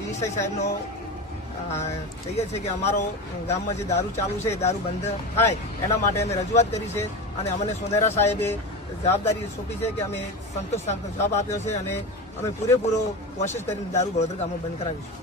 PSI સાહેબનો કહીએ છીએ કે અમારો ગામમાં જે દારૂ ચાલુ છે એ દારૂ બંધ થાય એના માટે અમે રજૂઆત કરી છે અને અમને સોનેરા સાહેબે જવાબદારી સોંપી છે કે અમે સંતોષ જવાબ આપ્યો છે અને અમે પૂરેપૂરો કોશિશ કરીને દારૂ વડોદરા ગામમાં બંધ કરાવીશું.